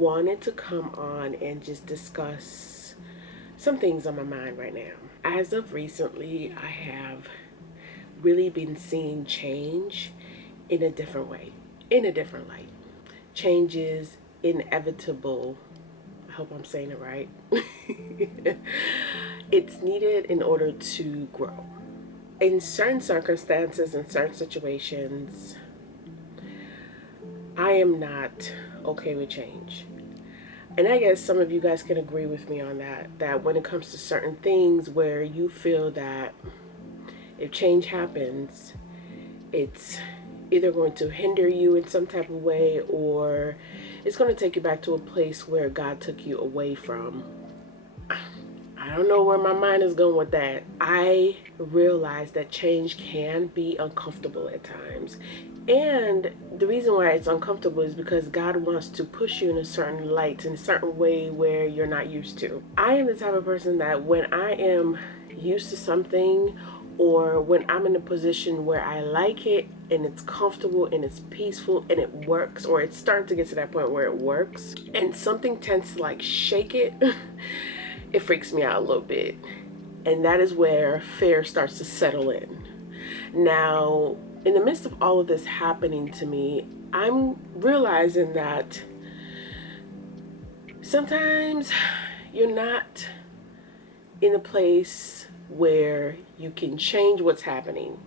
wanted to come on and just discuss some things on my mind right now. As of recently, I have really been seeing change in a different way, in a different light. Change is inevitable. I hope I'm saying it right. It's needed in order to grow. In certain circumstances, in certain situations, I am not okay with change. And I guess some of you guys can agree with me on that when it comes to certain things where you feel that if change happens, it's either going to hinder you in some type of way, or it's going to take you back to a place where God took you away from. I don't know where my mind is going with that. I realize that change can be uncomfortable at times. And the reason why it's uncomfortable is because God wants to push you in a certain light, in a certain way where you're not used to. I am the type of person that when I am used to something, or when I'm in a position where I like it and it's comfortable and it's peaceful and it works, or it's starting to get to that point where it works, and something tends to like shake it, it freaks me out a little bit. And that is where fear starts to settle in. Now, in the midst of all of this happening to me, I'm realizing that sometimes you're not in a place where you can change what's happening.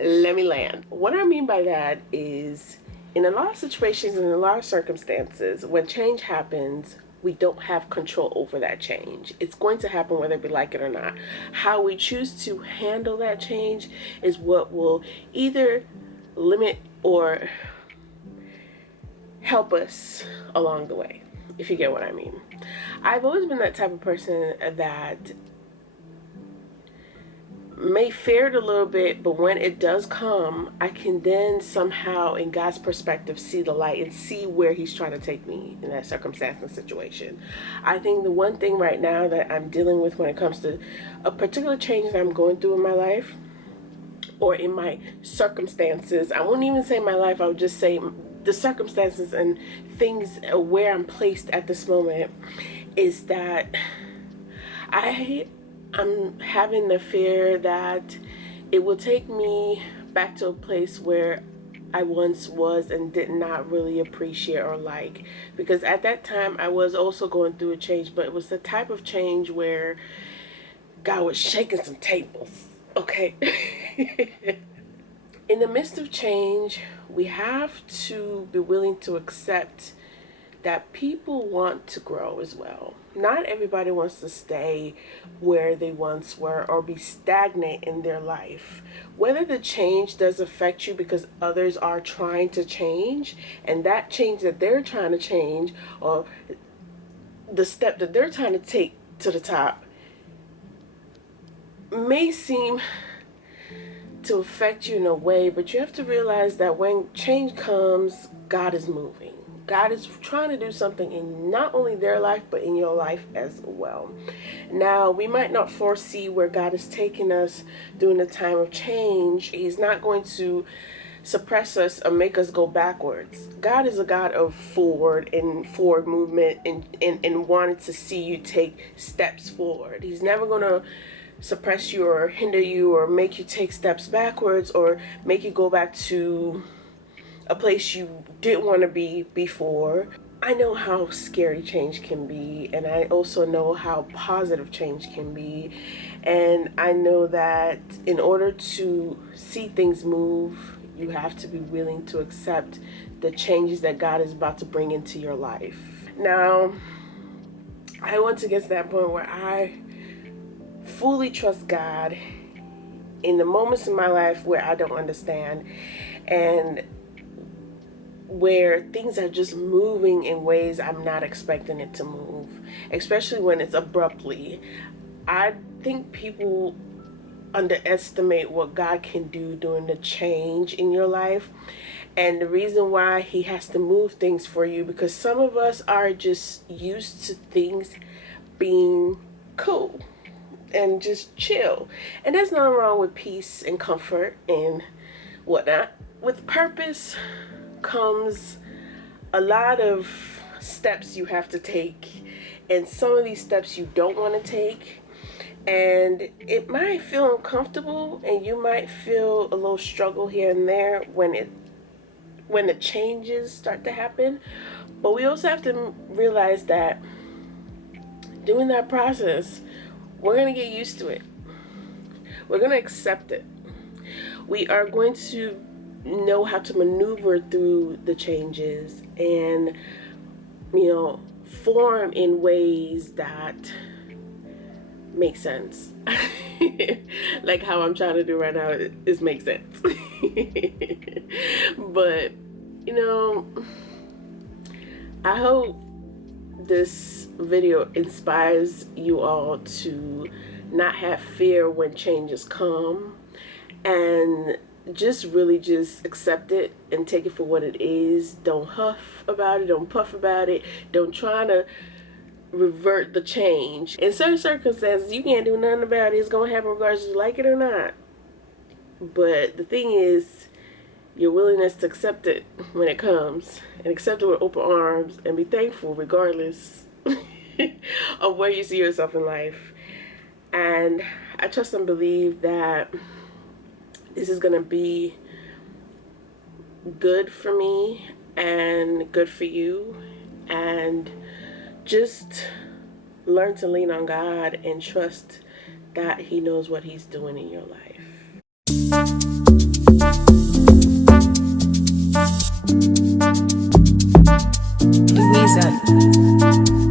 Let me land. What I mean by that is, in a lot of situations, in a lot of circumstances, when change happens, we don't have control over that change. It's going to happen whether we like it or not. How we choose to handle that change is what will either limit or help us along the way, if you get what I mean. I've always been that type of person that may fear it a little bit, but when it does come, I can then somehow, in God's perspective, see the light and see where He's trying to take me in that circumstance and situation. I think the one thing right now that I'm dealing with when it comes to a particular change that I'm going through in my life, or in my circumstances, I won't even say my life, I would just say the circumstances and things where I'm placed at this moment, is that I'm having the fear that it will take me back to a place where I once was and did not really appreciate or like. Because at that time I was also going through a change, but it was the type of change where God was shaking some tables. Okay. In the midst of change, we have to be willing to accept that people want to grow as well. Not everybody wants to stay where they once were or be stagnant in their life. Whether the change does affect you because others are trying to change, and that change that they're trying to change, or the step that they're trying to take to the top, may seem to affect you in a way, but you have to realize that when change comes, God is moving. God is trying to do something in not only their life, but in your life as well. Now, we might not foresee where God is taking us during the time of change. He's not going to suppress us or make us go backwards. God is a God of forward movement and wanted to see you take steps forward. He's never going to suppress you or hinder you or make you take steps backwards or make you go back to a place you didn't want to be before. I know how scary change can be, and I also know how positive change can be. And I know that in order to see things move, you have to be willing to accept the changes that God is about to bring into your life. Now, I want to get to that point where I fully trust God in the moments in my life where I don't understand, and where things are just moving in ways I'm not expecting it to move, especially when it's abruptly. I think people underestimate what God can do during the change in your life, and the reason why He has to move things for you, because some of us are just used to things being cool and just chill, and there's nothing wrong with peace and comfort and whatnot. With purpose comes a lot of steps you have to take, and some of these steps you don't want to take, and it might feel uncomfortable, and you might feel a little struggle here and there when the changes start to happen. But we also have to realize that during that process, we're going to get used to it. We're going to accept it. We are going to know how to maneuver through the changes and, form in ways that make sense. Like how I'm trying to do right now is make sense. But, I hope this video inspires you all to not have fear when changes come, and just really just accept it and take it for what it is. Don't huff about it, don't puff about it, don't try to revert the change. In certain circumstances, you can't do nothing about it. It's going to happen regardless if you like it or not. But the thing is, your willingness to accept it when it comes, and accept it with open arms, and be thankful regardless of where you see yourself in life. And I trust and believe that this is going to be good for me and good for you. And just learn to lean on God and trust that He knows what He's doing in your life. Louisa.